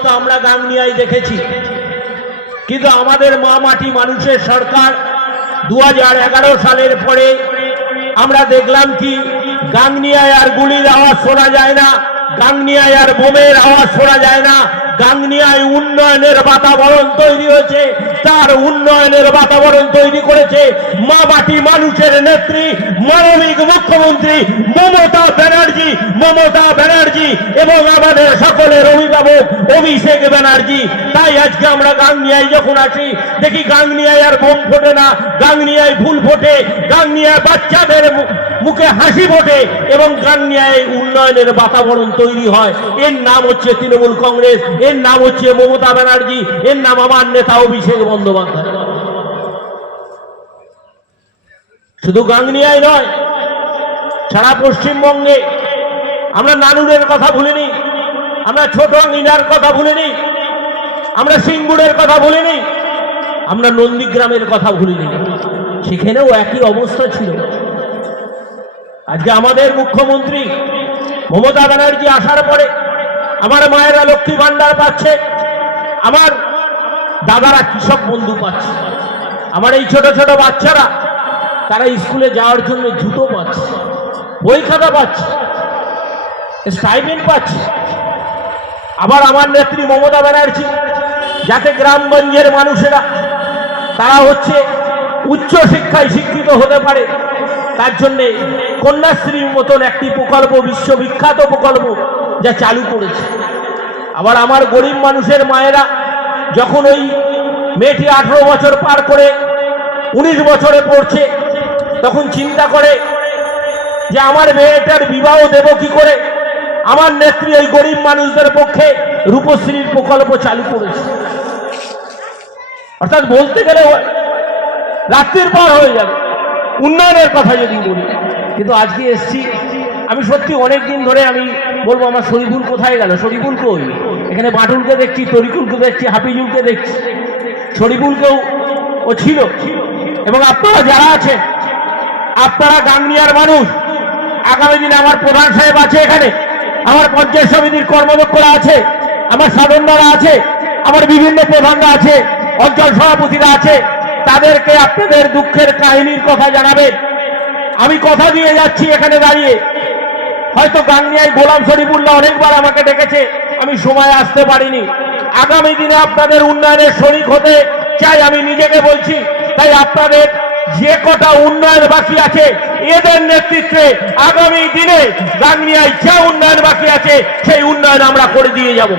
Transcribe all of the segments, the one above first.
অবস্থা আমরা গাংনিয়ায় দেখেছি, কিন্তু আমাদের মা মাটি মানুষের সরকার 2011 সালের পরে আমরা দেখলাম কি গাংনিয়ায় আর গুলির আওয়াজ শোনা যায় না, গাংনিয়ায় আর বোমের আওয়াজ শোনা যায় না। গাংনিয়ায় উন্নয়নের বাতাবরণ তৈরি হয়েছে, তার উন্নয়নের বাতাবরণ তৈরি করেছে মা মাটি মানুষের নেত্রী মানবিক মুখ্যমন্ত্রী মমতা ব্যানার্জি এবং আমাদের সকলের অভিভাবক অভিষেক ব্যানার্জি। তাই আজকে আমরা গাংনিয়ায় যখন আসি দেখি গাংনিয়ায় আর বোম ফোটে না, গাংনিয়ায় ফুল ফোটে, গাংনিয়ায় বাচ্চাদের মুখে হাসি ফোটে এবং গাংনিয়ায় উন্নয়নের বাতাবরণ তৈরি হয়। এর নাম হচ্ছে তৃণমূল কংগ্রেস, এর নাম হচ্ছে মমতা ব্যানার্জি, এর নাম আমার নেতা অভিষেক বন্দ্যোপাধ্যায়। শুধু গাংনিয়ায় নয়, সারা পশ্চিমবঙ্গে আমরা নানুরের কথা ভুলিনি, আমরা ছোট আঙিনার কথা ভুলিনি, আমরা সিঙ্গুরের কথা ভুলিনি, আমরা নন্দীগ্রামের কথা ভুলিনি, সেখানেও একই অবস্থা ছিল। আজকে আমাদের মুখ্যমন্ত্রী মমতা ব্যানার্জি আসার পরে আমার মায়েরা লক্ষ্মী ভান্ডার পাচ্ছে, আমার দাদারা কৃষক বন্ধু পাচ্ছে, আমার এই ছোট ছোট বাচ্চারা তারা স্কুলে যাওয়ার জন্য জুতো পাচ্ছে, বই খাতা পাচ্ছে, স্টাইপেন্ড পাচ্ছে। আবার আমার নেত্রী মমতা ব্যানার্জি যাতে গ্রামগঞ্জের মানুষেরা তারা হচ্ছে উচ্চ শিক্ষায় শিক্ষিত হতে পারে, তার জন্যে কন্যাশ্রীর মতন একটি প্রকল্প, বিশ্ববিখ্যাত প্রকল্প যা চালু করেছে। আবার আমার গরিব মানুষের মায়েরা যখন ওই মেয়েটি 18 বছর পার করে 19 বছরে পড়ছে, তখন চিন্তা করে যে আমার মেয়েটার বিবাহ দেব কি করে। আমার নেত্রী ওই গরিব মানুষদের পক্ষে রূপশ্রীর প্রকল্প চালু করেছে। অর্থাৎ বলতে গেলে রাত্রির পর হয়ে যাবে উন্নয়নের কথা যদি বলি। কিন্তু আজকে এসছি আমি সত্যি অনেক দিন ধরে আমি বলবো আমার শরীফুল কোথায় গেল, শরীফুল কই? এখানে বাটুলকে দেখছি, তরিকুলকে দেখছি, হাফিজুলকে দেখছি, শরীফুলকেও ও ছিল। এবং আপনারা যারা আছেন, আপনারা গাংনিয়ার মানুষ, আগামী দিনে আমার প্রধান সাহেব আছে এখানে, আমার পঞ্চায়েত সমিতির কর্মদক্ষরা আছে, আমার সাধনরা আছে, আমার বিভিন্ন প্রধানরা আছে, অঞ্চল সভাপতিরা আছে, তাদেরকে আপনাদের দুঃখের কাহিনীর কথা জানাবেন। আমি কথা দিয়ে যাচ্ছি এখানে দাঁড়িয়ে, হয়তো গাংনিয়ায় গোলাম শরীফুল্লাহ অনেকবার আমাকে ডেকেছে, আমি সময় আসতে পারিনি। আগামী দিনে আপনাদের উন্নয়নের শরিক হতে চাই, আমি নিজেকে বলছি। তাই আপনাদের যে কটা উন্নয়ন বাকি আছে এদের নেতৃত্বে আগামী দিনে গাংনিয়ায় যা উন্নয়ন বাকি আছে সেই উন্নয়ন আমরা করে দিয়ে যাব।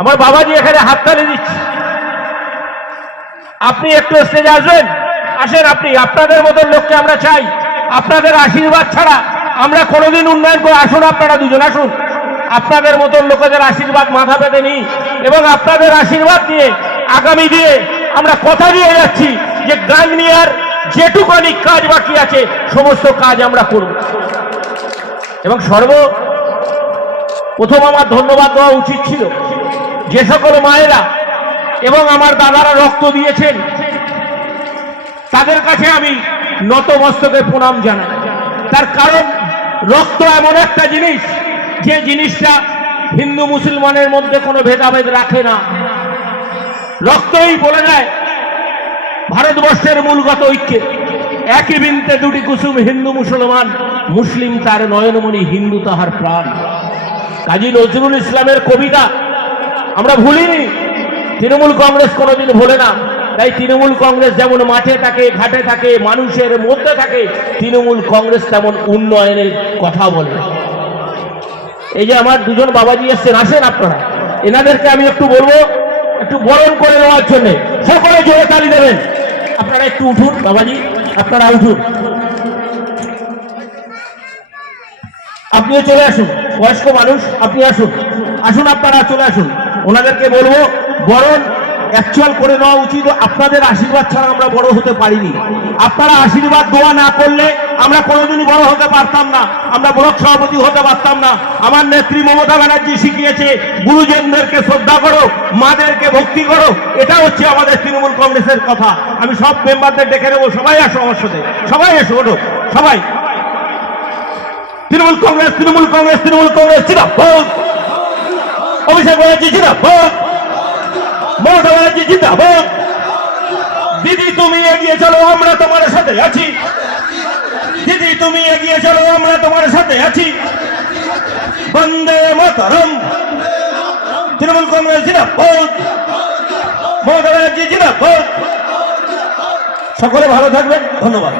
আমার বাবাজি এখানে হাততালি দিচ্ছে, আপনি একটু স্টেজে আসবেন, আসেন আপনি, আপনাদের মতন লোককে আমরা চাই। আপনাদের আশীর্বাদ ছাড়া আমরা কোনোদিন উন্নয়ন করে, আসুন আপনারা দুজন আসুন, আপনাদের মতন লোকেদের আশীর্বাদ মাথা পেতে নিই এবং আপনাদের আশীর্বাদ নিয়ে আগামী দিনে আমরা কথা দিয়ে যাচ্ছি যে গাংনিয়ার যেটুকানি কাজ বাকি আছে সমস্ত কাজ আমরা করব। এবং সর্বপ্রথম আমার ধন্যবাদ দেওয়া উচিত ছিল যে সকল মায়েরা এবং আমার দাদারা রক্ত দিয়েছেন, তাদের কাছে আমি নতমস্তকে প্রণাম জানাই। তার কারণ রক্ত এমন একটা জিনিস যে জিনিসটা হিন্দু মুসলমানের মধ্যে কোনো ভেদাভেদ রাখে না। রক্তই বলে দেয় ভারতবর্ষের মূলগত ঐক্যে, একই বৃন্তে দুটি কুসুম, হিন্দু মুসলমান, মুসলিম তার নয়নমণি, হিন্দু তাহার প্রাণ। কাজী নজরুল ইসলামের কবিতা আমরা ভুলিনি, তৃণমূল কংগ্রেস কোনোদিন ভোলে না। তাই তৃণমূল কংগ্রেস যেমন মাঠে থাকে, ঘাটে থাকে, মানুষের মধ্যে থাকে, তৃণমূল কংগ্রেস তেমন উন্নয়নের কথা বলে। এই যে আমার দুজন বাবাজি এসছেন, আসেন আপনারা, এনাদেরকে আমি একটু বলবো একটু বরণ করে নেওয়ার জন্য, সকলে জোরে তালি দেবেন। আপনারা একটু উঠুন বাবাজি, আপনারা উঠুন, আপনিও চলে আসুন, বয়স্ক মানুষ আপনি আসুন, আসুন আপনারা চলে আসুন। ওনাদেরকে বলবো বরণ অ্যাকচুয়াল করে নেওয়া উচিত। আপনাদের আশীর্বাদ ছাড়া আমরা বড় হতে পারিনি, আপনারা আশীর্বাদ দোয়া না করলে আমরা কোনোদিনই বড় হতে পারতাম না, আমরা ব্লক সভাপতি হতে পারতাম না। আমার নেত্রী মমতা ব্যানার্জি শিখিয়েছে গুরুজনদেরকে শ্রদ্ধা করো, মাদেরকে ভক্তি করো, এটা হচ্ছে আমাদের তৃণমূল কংগ্রেসের কথা। আমি সব মেম্বারদের ডেকে নেবো, সবাই আসো আমার সাথে, সবাই এসো, ওঠো সবাই। তৃণমূল কংগ্রেস, তৃণমূল কংগ্রেস, তৃণমূল কংগ্রেস জিন্দাবাদ। অভিষেক ব্যানার্জি জিন্দাবাদ, মমতা ব্যানার্জি জিন্দাবাদ। দিদি তুমি এগিয়ে চলো, আমরা তোমার সাথে আছি। দিদি তুমি এগিয়ে চলো, আমরা তোমার সাথে আছি। বন্দে মাতরম। তৃণমূল কংগ্রেস জিন্দাবাদ, মমতা ব্যানার্জি জিন্দাবাদ। সকলে ভালো থাকবেন, ধন্যবাদ।